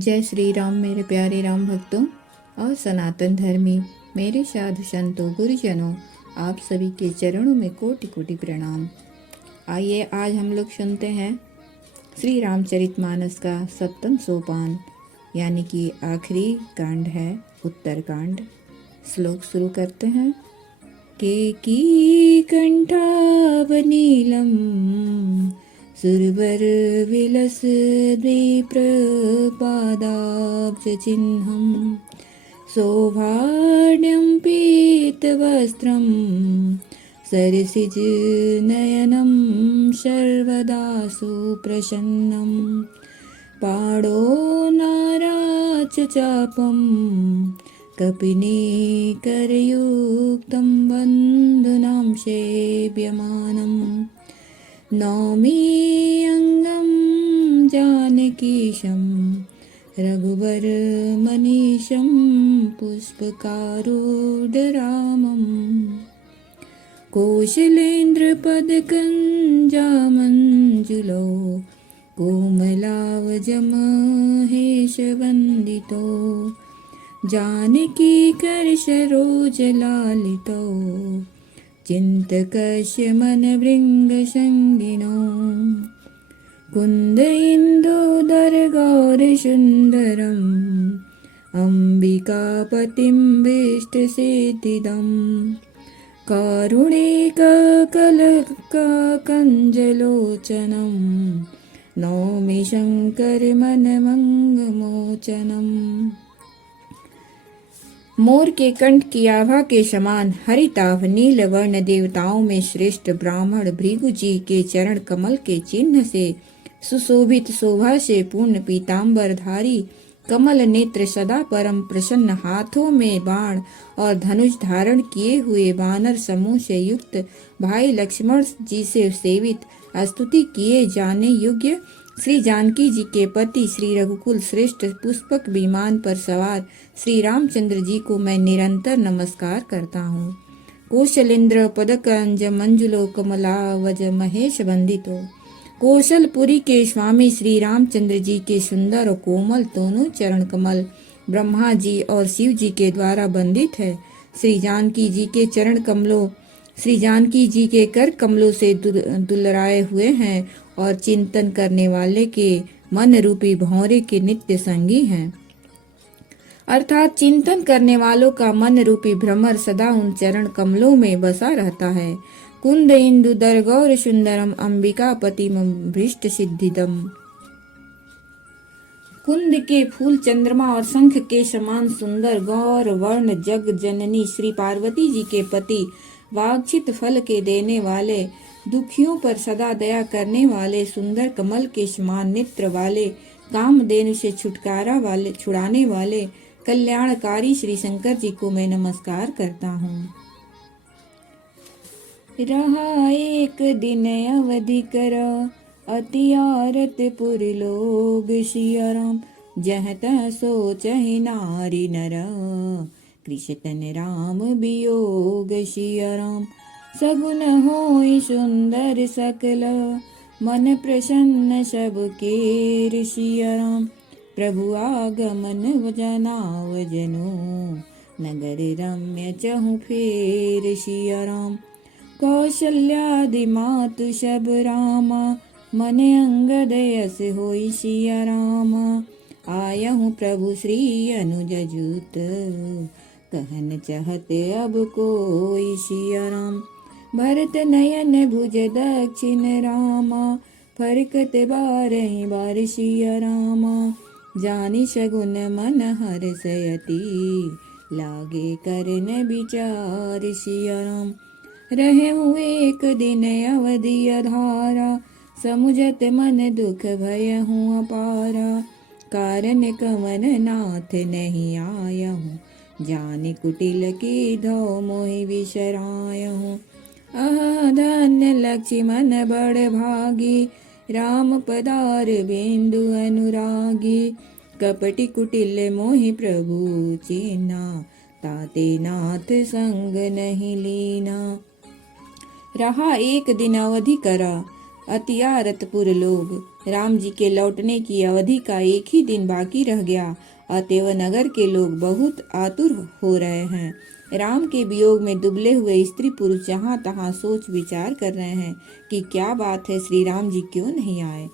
जय श्री राम मेरे प्यारे राम भक्तों और सनातन धर्मी मेरे साधु संतों गुरुजनों, आप सभी के चरणों में कोटि कोटि प्रणाम। आइए आज हम लोग सुनते हैं श्री रामचरितमानस का सप्तम सोपान यानी कि आखिरी कांड है उत्तरकांड। श्लोक शुरू करते हैं। केकी कंठावनीलम सुरवर विलस द्विप्रपादाब्जचिह्नं सौभाग्यं पीतवस्त्रं सरसिजनयनं सर्वदा सुप्रसन्नं पाणौ नाराच चापं कपिनीकरयुक्तं बन्धूनां सेव्यमानम् नौमि अङ्गं जानकीशं रघुवरमनीशं पुष्पकारूढरामम् कौशलेन्द्रपदकञ्जामञ्जुलो कोमलावजमहेशवन्दितो जानकीकरसरोजलालितो चिन्तकस्य मनभृङ्गसङ्गिनो कुन्द इन्दोदरगौरसुन्दरम् अम्बिकापतिं भीष्टसिद्धिदं कारुणिककलककञ्जलोचनं नौमि शङ्करमनमङ्गमोचनम्। मोर के कंठ की आभा के समान हरिताभ नील वर्ण देवताओं में श्रेष्ठ ब्राह्मण भृगु जी के चरण कमल के चिन्ह से सुशोभित शोभा से पूर्ण पीताम्बरधारी कमल नेत्र सदा परम प्रसन्न हाथों में बाण और धनुष धारण किए हुए वानर समूह से युक्त भाई लक्ष्मण जी से सेवित स्तुति किए जाने योग्य श्री जानकी जी के पति श्री रघुकुल श्रेष्ठ पुष्पक विमान पर सवार श्री रामचंद्र जी को मैं निरंतर नमस्कार करता हूँ। कौशलेन्द्र पदकंज मंजुलो कमलावज महेश वंदितो। कौशलपुरी के स्वामी श्री रामचंद्र जी के सुंदर और कोमल दोनों चरण कमल ब्रह्मा जी और शिव जी के द्वारा बंदित है। श्री जानकी जी के चरण कमलों श्री जानकी जी के कर कमलों से दुलराए हुए हैं और चिंतन करने वाले के मन रूपी भौरे के नित्य संगी हैं। अर्थात चिंतन करने वालों का मन रूपी भ्रमर सदा उन चरण कमलों में बसा रहता है। कुंद इंदु दर गौर सुंदरम अंबिका पतिम भ्रष्ट सिद्धिदम। कुंद के फूल चंद्रमा और शंख के समान सुंदर गौर वर्ण जग जननी श्री पार्वती जी के पति वांछित फल के देने वाले दुखियों पर सदा दया करने वाले सुंदर कमल के समान नेत्र वाले कामधेनु से छुड़ाने वाले कल्याणकारी श्री शंकर जी को मैं नमस्कार करता हूँ। रहा एक दिन अवधि कर अति आरत पुर लोग सिया राम जह तह सोचहि नारी नर कृष्ण राम वियोग सिया राम सगुन होई सुंदर सकल मन प्रसन्न सबके सिया राम प्रभु आगमन जनाव जनो नगर रम्य चहु फेर सिया राम कौशल्यादि मातु सब रामा मन अंगद यस होई सिया राम आयहु प्रभु श्री अनुज जूत कहन चाहते अब कोई सिया राम भरत नयन भुज दक्षिण रामा फरकत बारहि बार सिया रामा जानि सगुन मन हर्षयति लागे करन विचार सिया राम रहे हुए एक दिन अवधि धारा समुझत मन दुख भय हूँ अपारा कारण कवन नाथ नहीं आया हूँ जाने कुटिल की धो मोहि विसराय हूँ आह धन्य लक्ष्मण बड़ भागी राम पदार बिंदु अनुरागी कपटि कुटिल मोहि प्रभु चीना ताते नाथ संग नहीं लीना। रहा एक दिन अवधि करा अतियारतपुर लोग राम जी के लौटने की अवधि का एक ही दिन बाकी रह गया। अतएव नगर के लोग बहुत आतुर हो रहे हैं। राम के वियोग में दुबले हुए स्त्री पुरुष जहाँ तहाँ सोच विचार कर रहे हैं कि क्या बात है, श्री राम जी क्यों नहीं आए।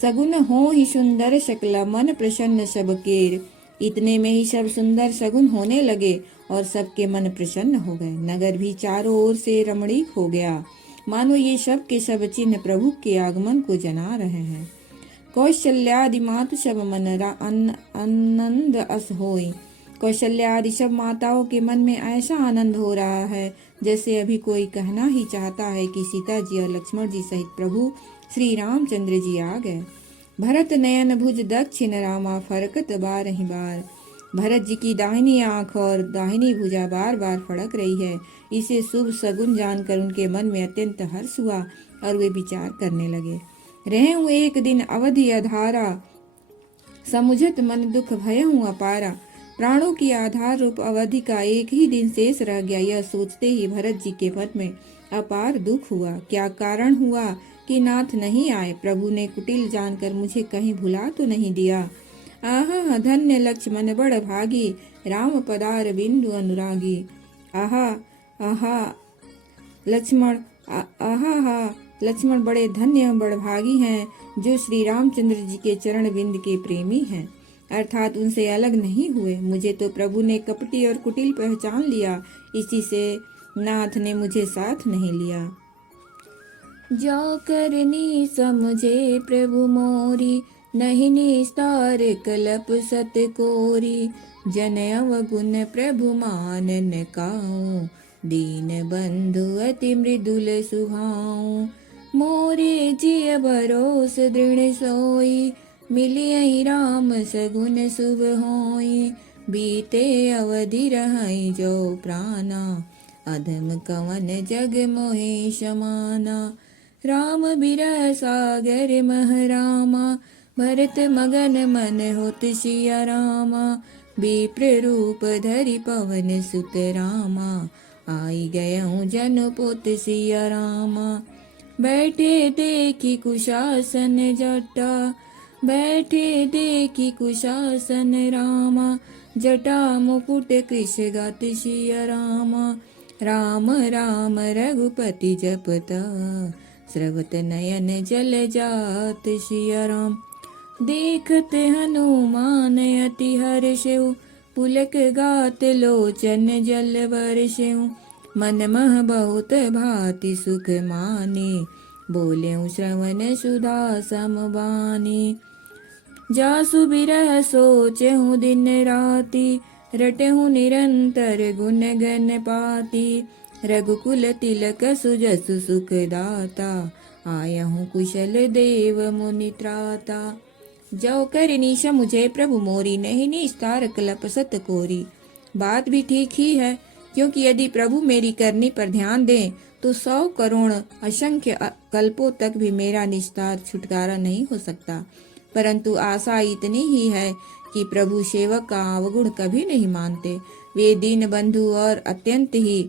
सगुन हो ही सुंदर शकल मन प्रसन्न सब केर। इतने में ही सब सुंदर सगुन होने लगे और सबके मन प्रसन्न हो गए। नगर भी चारों ओर से रमणीक हो गया, मानो ये सब के सब चिन्ह प्रभु के आगमन को जना रहे हैं। कौशल्यादि मातु सब मन आनंद अस होई। कौशल्या आदि सब माताओं के मन में ऐसा आनंद हो रहा है जैसे अभी कोई कहना ही चाहता है कि सीता जी और लक्ष्मण जी सहित प्रभु श्री रामचंद्र जी आ गए। भरत नयन भुज दक्षिण रामा फरकत बारहि बार। भरत जी की दाहिनी आंख और दाहिनी भुजा बार बार फड़क रही है। इसे शुभ सगुन जानकर उनके मन में अत्यंत हर्ष हुआ और वे विचार करने लगे। रहे हूँ एक दिन अवधि अधारा, समुझत मन दुख भयहूँ अपारा। प्राणों की आधार रूप अवधि का एक ही दिन शेष रह गया। यह सोचते ही भरत जी के मन में अपार दुख हुआ। क्या कारण हुआ कि नाथ नहीं आए। प्रभु ने कुटिल जानकर मुझे कहीं भुला तो नहीं दिया। आहा धन्य लक्ष्मण बड़ भागी, राम पदार बिंदु अनुरागी। आहा आहा लक्ष्मण आहा लक्ष्मण बड़े धन्य बड़ भागी हैं जो श्री रामचंद्र जी के चरण बिंद के प्रेमी हैं, अर्थात उनसे अलग नहीं हुए। मुझे तो प्रभु ने कपटी और कुटिल पहचान लिया, इसी से नाथ ने मुझे साथ नहीं लिया। जो करनी समझे प्रभु मोरी, नहीं निस्तार कलप सत कोरी। जन अवगुण प्रभु मानन काऊ, दीन बंधु अति मृदुल सुहाऊ। मोरे जिय भरोस दृढ़ सोई, मिलियहि राम सगुन शुभ होई। बीते अवधि रहई जो प्राणा, अधम कवन जग मोहि समाना। राम बिरह सागर महरामा, भरत मगन मन होत सिया रामा। विप्र रूप धरि पवन सुत रामा, आई गयऊँ जन पोत सिया रामा। बैठे देखी कुशासन जटा, बैठे देखी कुशासन रामा। जटा मुकुट कृष गात सिया रामा। राम राम रघुपति जपता, स्रवत नयन जल जात सिया राम। देखत हनुमान अति हर्षउ, पुलक गात लोचन जल वर्षउ। मन मह बहुत भांति सुख माने, बोलेउ श्रवण सुधा समबानी। जासु बिरह सोचहु दिन राति, रटहु निरंतर गुण गण पाति। रघुकुल तिलक सुजसु सुख दाता, आयहु कुशल देव मुनि त्राता। जो करनी समुझे प्रभु मोरी, नहीं निस्तार कलप सत कोरी। बात भी ठीक ही है, क्योंकि यदि प्रभु मेरी करनी पर ध्यान दें तो 100 करोड़ असंख्य कल्पों तक भी मेरा निस्तार छुटकारा नहीं हो सकता। परंतु आशा इतनी ही है कि प्रभु सेवक का अवगुण कभी नहीं मानते। वे दीन बंधु और अत्यंत ही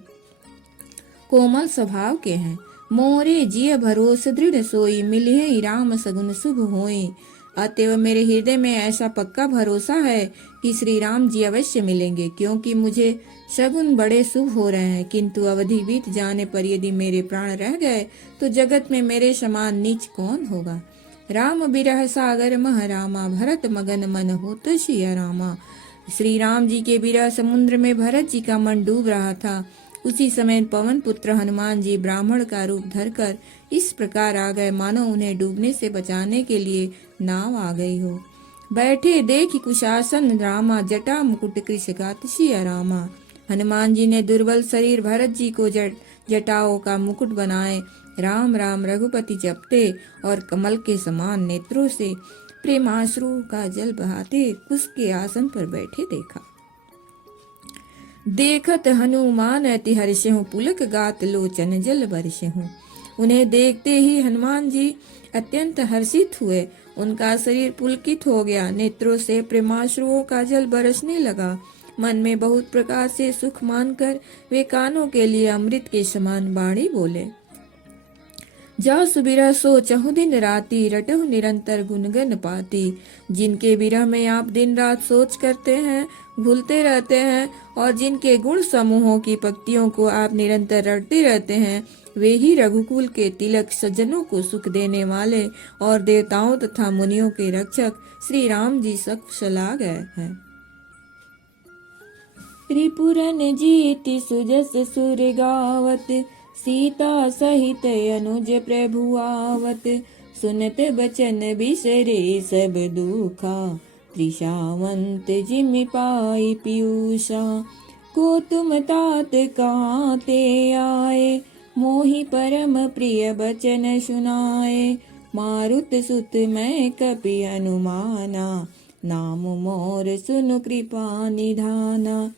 कोमल स्वभाव के हैं। मोरे जिय भरोस दृढ़ सोई, मिलिए राम सगुन शुभ होई। अतएव मेरे हृदय में ऐसा पक्का भरोसा है कि श्री राम जी अवश्य मिलेंगे, क्योंकि मुझे शगुन बड़े शुभ हो रहे हैं। किंतु अवधि बीत जाने पर यदि मेरे प्राण रह गए तो जगत में मेरे समान नीच कौन होगा। राम बिरह सागर मह रामा, भरत मगन मन होत सिया रामा। श्री राम जी के बिरह समुद्र में भरत जी का मन डूब रहा था। उसी समय पवन पुत्र हनुमान जी ब्राह्मण का रूप धरकर इस प्रकार आ गए, मानो उन्हें डूबने से बचाने के लिए नाव आ गई हो। बैठे देखि कुशासन रामा, जटा मुकुट कृष गात सिया रामा। हनुमान जी ने दुर्बल शरीर भरत जी को जटाओं का मुकुट बनाए राम राम रघुपति जपते और कमल के समान नेत्रों से प्रेमाश्रु का जल बहाते उसके आसन पर बैठे देखा। देखत हनुमान अति हर्षहु, पुलक गात लोचन जल वर्षहु। उन्हें देखते ही हनुमान जी अत्यंत हर्षित हुए। उनका शरीर पुलकित हो गया, नेत्रों से प्रेमाश्रुओं का जल बरसने लगा। मन में बहुत प्रकार से सुख मानकर वे कानों के लिए अमृत के समान बाणी बोले। जासु बिरह सो चहु दिन राती, रटहु निरंतर गुनगन पाती। जिनके विरह में आप दिन रात सोच करते हैं, भूलते रहते हैं, और जिनके गुण समूहों की पंक्तियों को आप निरंतर रटते रहते हैं, वे ही रघुकुल के तिलक, सज्जनों को सुख देने वाले और देवताओं तथा मुनियों के रक्षक श्री राम जी सकुशला गए हैं। त्रिपुरन जीति सुजस सुर गावत, सीता सहित अनुज प्रभु आवत। सुनत बचन बिसरे सब दुखा, त्रिषावंत जिमि पाई पीयूषा। को तुम तात कहाँ ते आए, मोहि परम प्रिय बचन सुनाए। मारुत सुत मैं कपि अनुमाना, नाम मोर सुनु कृपा निधाना।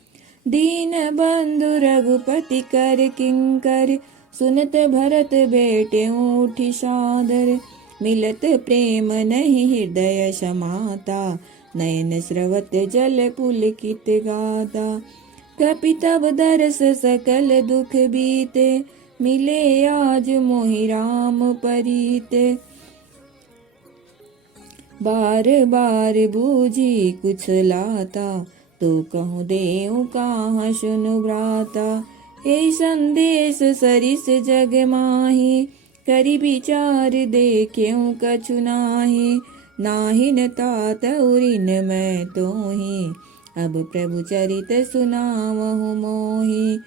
दीन बंधु रघुपति कर किंकर, सुनत भरत बेटे उठी सादर। मिलत प्रेम नहीं हृदय समाता, नयन स्रवत जल पुलकित गाता। कपि तब दरस सकल दुख बीते, मिले आज मोहि राम परीते। बार बार बूझी कुछ लाता, तो कहूँ देऊँ कहाँ सुनु भ्राता। ए संदेश सरिस जग माही, करि विचार देख्यूं कछु नाही। नाहिन तात उरिन मैं तोहि, अब प्रभु चरित सुनावहु मोहि।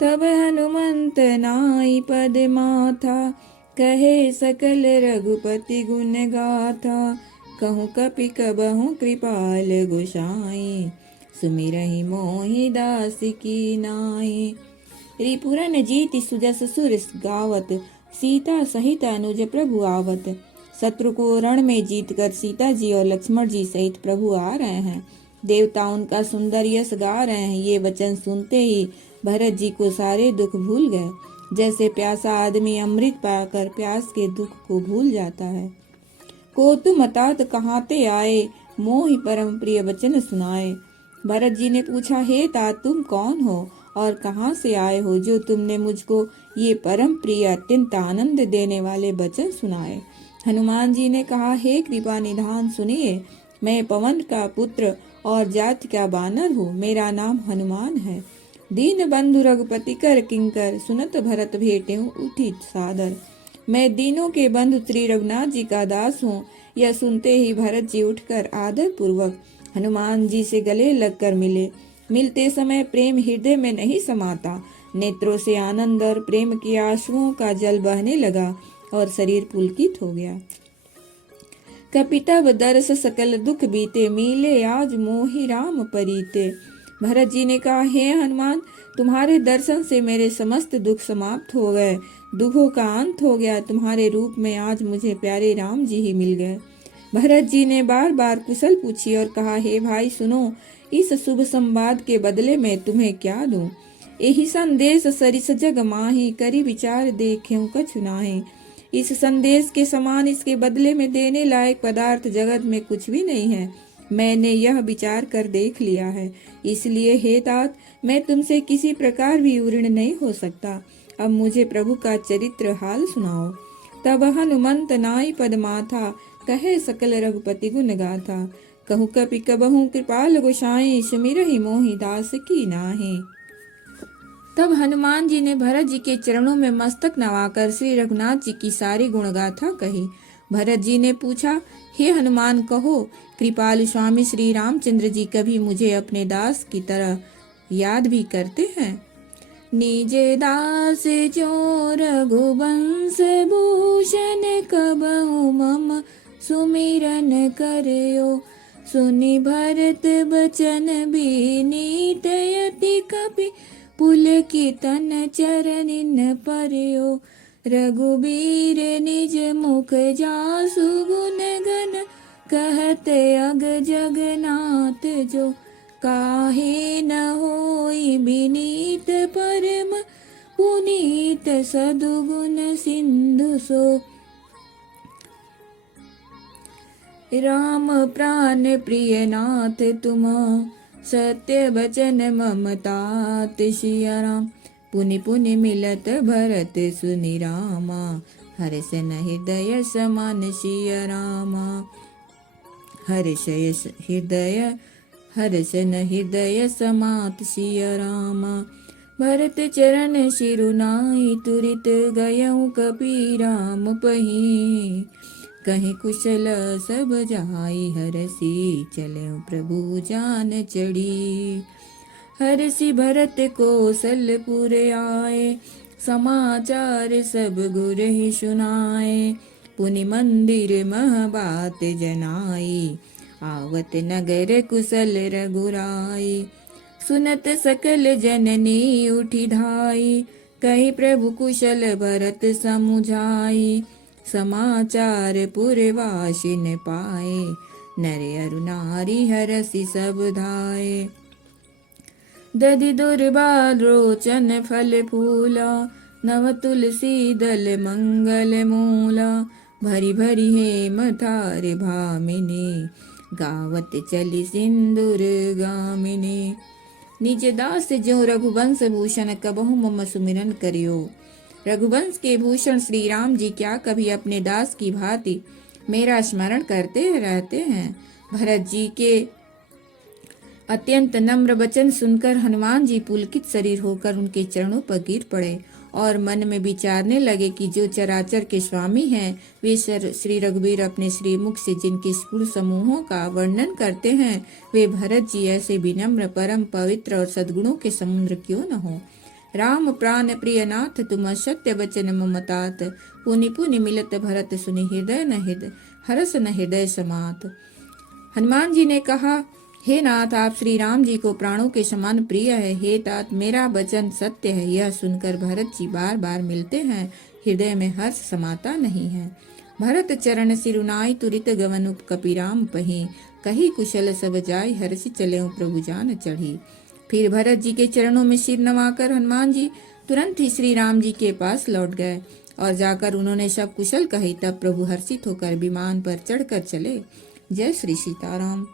तब हनुमंत नाई पद माथा, कहे सकल रघुपति गुण गाथा। कहूँ कपि कबहु कृपाल गोसाई, सुमिरहि मोहि दास की नाई। रिपुरन जीति सुजस सुर गावत, सीता सहित अनुज प्रभु आवत। शत्रु को रण में जीतकर सीता जी और लक्ष्मण जी सहित प्रभु आ रहे हैं। देवता उनका सुंदर यश गा रहे हैं। ये वचन सुनते ही भरत जी को सारे दुख भूल गए, जैसे प्यासा आदमी अमृत पाकर प्यास के दुख को भूल जाता है। को तुम तात कहाँ ते आए, मोहि परम प्रिय वचन सुनाए। भरत जी ने पूछा, हे तात तुम कौन हो और कहाँ से आए हो, जो तुमने मुझको ये परम प्रिय अत्यंत आनंद देने वाले वचन सुनाए। हनुमान जी ने कहा, हे कृपा निधान सुनिए, मैं पवन का पुत्र और जाति का बानर हूँ। मेरा नाम हनुमान है। दीन बंधु रघुपति कर किंकर, सुनत भरत भेटे उठी सादर। मैं दीनों के बंधु श्री रघुनाथ जी का दास हूँ। यह सुनते ही भरत जी उठकर आदर पूर्वक हनुमान जी से गले लगकर मिले। मिलते समय प्रेम हृदय में नहीं समाता, नेत्रों से आनंद और प्रेम की आंसुओं का जल बहने लगा और शरीर पुलकित हो गया। कपितव दर्श सकल दुख बीते, मिले आज मोहि राम परीते। भरत जी ने कहा, हे हनुमान, तुम्हारे दर्शन से मेरे समस्त दुख समाप्त हो गए, दुखों का अंत हो गया। तुम्हारे रूप में आज मुझे प्यारे राम जी ही मिल गए। भरत जी ने बार बार कुशल पूछी और कहा, हे भाई सुनो, इस शुभ संवाद के बदले में तुम्हें क्या दूं? यही संदेश सरिस जग माही, करी विचार देख्यूं कछु नाहि। इस संदेश के समान इसके बदले में देने लायक पदार्थ जगत में कुछ भी नहीं है। मैंने यह विचार कर देख लिया है, इसलिए हे तात, मैं तुमसे किसी प्रकार भी ऋणी नहीं हो सकता। अब मुझे प्रभु का चरित्र हाल सुनाओ। तब हनुमंत नाई पद माथा, कहे सकल रघुपति गुण गाथा। कहूँ कपि कबहू कृपाल गोसाई, सुमिरहि मोहि दास की नाहि। तब हनुमान जी ने भरत जी के चरणों में मस्तक नवाकर श्री रघुनाथ जी की सारी गुणगाथा कही। भरत जी ने पूछा, हे हनुमान, कहो, कृपालु स्वामी श्री रामचंद्र जी कभी मुझे अपने दास की तरह याद भी करते हैं? निज दास जो रघुवंश भूषण, कबहु मम सुमिरन करयो। सुनि भरत बचन विनीत, यति कपि पुलकितन चरणिन पर्यो। रघुबीर निज मुख जासु गुण गण, कहत अग जगन्नाथ जो। काहे न होई विनीत परम पुनीत, सदुगुण सिंधु सो। राम प्राण प्रिय नाथ तुम, सत्य वचन ममतात सिया राम। पुनि पुनि मिलत भरत सुनि रामा, हर्ष न हृदय समान सिया रामा। हर्ष न हृदय समात सिया रामा। भरत चरण सिरुनाई तुरित गयऊँ कपीराम पही। कहीं कुशल सब जाई हरसी चले प्रभु जान चढ़ी। हरसी भरत कौशलपुर आए समाचार सब गुर ही सुनाए। पुनि मंदिर मह बात जनाई आवत नगर कुशल रघुराई। सुनत सकल जननी उठी धाई कही प्रभु कुशल भरत समुझाई। समाचार पुरवासी न पाए नर अरु नारी हरसि सब धाये। दधि दुर्बाल रोचन फल फूला नव तुलसी दल मंगल मूला। भरी भरी हेम थार भामिनी गावत चली सिंदूर गामिनी। निज दास जो रघुवंश भूषण कबहु मम सुमिरन करियो। रघुवंश के भूषण श्री राम जी क्या कभी अपने दास की भांति मेरा स्मरण करते रहते हैं। भरत जी के अत्यंत नम्र वचन सुनकर हनुमान जी पुलकित शरीर होकर उनके चरणों पर गिर पड़े और मन में विचारने लगे कि जो चराचर के स्वामी हैं वे श्री रघुवीर अपने श्रीमुख से जिनके स्फुर समूहों का वर्णन करते हैं वे भरत जी ऐसे विनम्र परम पवित्र और सद्गुणों के समुद्र क्यों न हो। राम प्राण प्रिय नाथ तुम सत्य वचन ममतात। पुनि पुनि मिलत भरत सुनि हृदय हरस न हृदय समात। हनुमान जी ने कहा, हे नाथ आप श्री राम जी को प्राणों के समान प्रिय है। हे तात मेरा वचन सत्य है। यह सुनकर भरत जी बार बार मिलते हैं हृदय में हर्ष समाता नहीं है। भरत चरण सिरुनाई तुरित गवन कपीराम पही। कही कुशल सब जाय हर्षि चले प्रभु जान चढ़ी। फिर भरत जी के चरणों में सिर नवाकर हनुमान जी तुरंत ही श्री राम जी के पास लौट गए और जाकर उन्होंने सब कुशल कही। तब प्रभु हर्षित होकर विमान पर चढ़कर चले। जय श्री सीताराम।